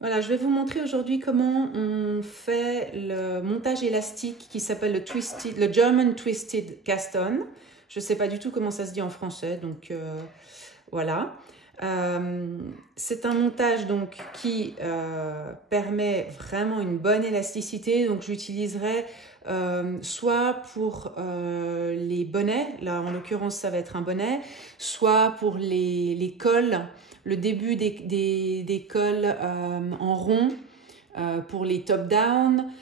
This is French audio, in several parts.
Voilà, je vais vous montrer aujourd'hui comment on fait le montage élastique qui s'appelle le German Twisted Cast-On. Je ne sais pas du tout comment ça se dit en français, donc voilà. C'est un montage donc qui permet vraiment une bonne élasticité. Donc j'utiliserai soit pour les bonnets, là en l'occurrence ça va être un bonnet, soit pour les cols, le début des cols en rond, pour les top-down,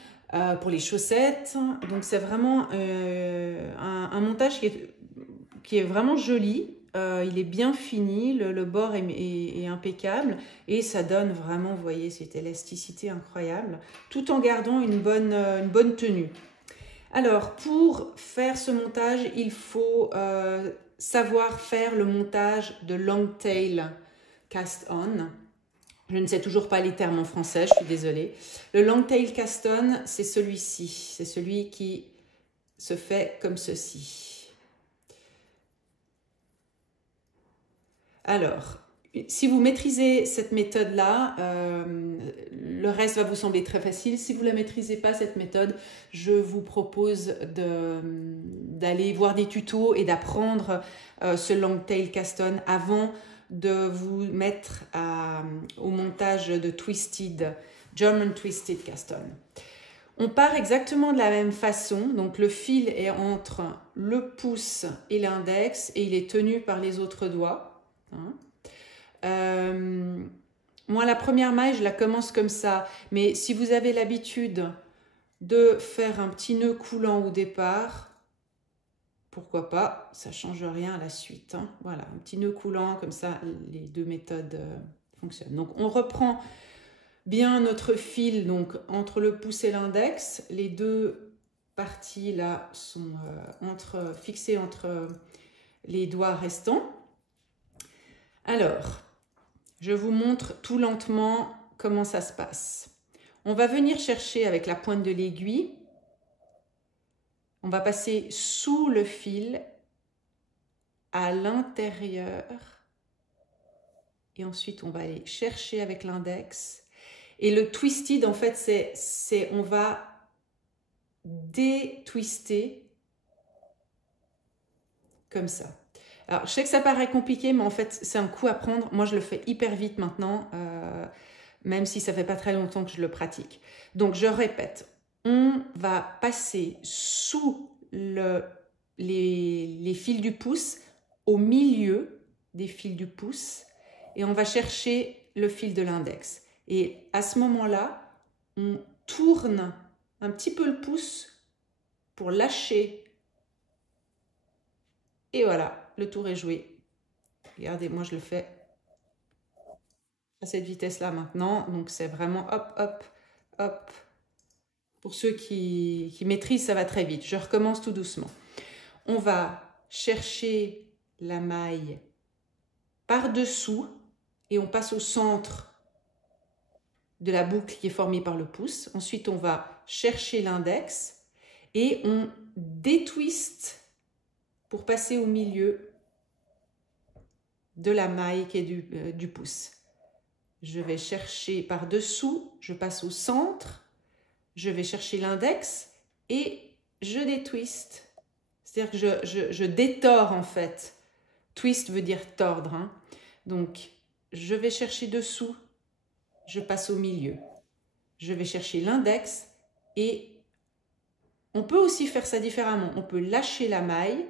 pour les chaussettes. Donc c'est vraiment un montage qui est vraiment joli. Il est bien fini, le bord est impeccable et ça donne vraiment, vous voyez, cette élasticité incroyable, tout en gardant une bonne tenue. Alors, pour faire ce montage, il faut savoir faire le montage de long tail cast-on. Je ne sais toujours pas les termes en français, je suis désolée. Le long tail cast-on, c'est celui-ci. C'est celui qui se fait comme ceci. Alors, si vous maîtrisez cette méthode-là, le reste va vous sembler très facile. Si vous ne la maîtrisez pas, cette méthode, je vous propose d'aller voir des tutos et d'apprendre ce long tail cast-on avant de vous mettre au montage de German Twisted Cast-On. On part exactement de la même façon, donc le fil est entre le pouce et l'index et il est tenu par les autres doigts. Moi, la première maille, je la commence comme ça, mais si vous avez l'habitude de faire un petit nœud coulant au départ, pourquoi pas, ça change rien à la suite. Voilà, un petit nœud coulant, comme ça, les deux méthodes fonctionnent. Donc, on reprend bien notre fil donc entre le pouce et l'index. Les deux parties là sont fixées entre les doigts restants. Alors, je vous montre tout lentement comment ça se passe. On va venir chercher avec la pointe de l'aiguille. On va passer sous le fil à l'intérieur. Et ensuite, on va aller chercher avec l'index. Et le twisted, en fait, c'est on va détwister comme ça. Alors, je sais que ça paraît compliqué, mais en fait, c'est un coup à prendre. Moi, je le fais hyper vite maintenant, même si ça fait pas très longtemps que je le pratique. Donc, je répète, on va passer sous les fils du pouce, au milieu des fils du pouce, et on va chercher le fil de l'index. Et à ce moment-là, on tourne un petit peu le pouce pour lâcher. Et voilà, le tour est joué. Regardez, moi je le fais à cette vitesse-là maintenant. Donc c'est vraiment hop, hop, hop. Pour ceux qui maîtrisent, ça va très vite. Je recommence tout doucement. On va chercher la maille par-dessous et on passe au centre de la boucle qui est formée par le pouce. Ensuite, on va chercher l'index et on détwiste pour passer au milieu de la maille qui est du pouce. Je vais chercher par-dessous, je passe au centre, je vais chercher l'index et je détwiste. C'est-à-dire que je détors en fait. Twist veut dire tordre. Donc, je vais chercher dessous, je passe au milieu. Je vais chercher l'index et on peut aussi faire ça différemment. On peut lâcher la maille,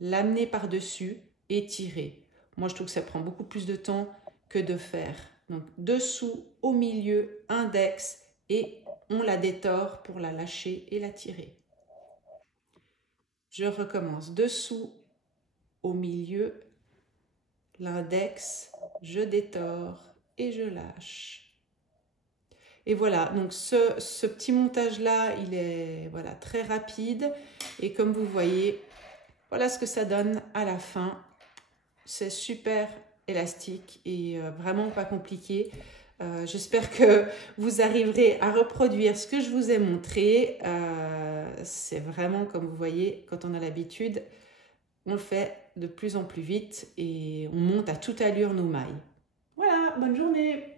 l'amener par-dessus et tirer. Moi, je trouve que ça prend beaucoup plus de temps que de faire. Donc, dessous, au milieu, index et on la détord pour la lâcher et la tirer. Je recommence. Dessous, au milieu, l'index, je détord et je lâche. Et voilà, donc ce petit montage-là, il est voilà, très rapide. Et comme vous voyez, voilà ce que ça donne à la fin. C'est super élastique et vraiment pas compliqué. J'espère que vous arriverez à reproduire ce que je vous ai montré. C'est vraiment, comme vous voyez, quand on a l'habitude, on le fait de plus en plus vite et on monte à toute allure nos mailles. Voilà, bonne journée!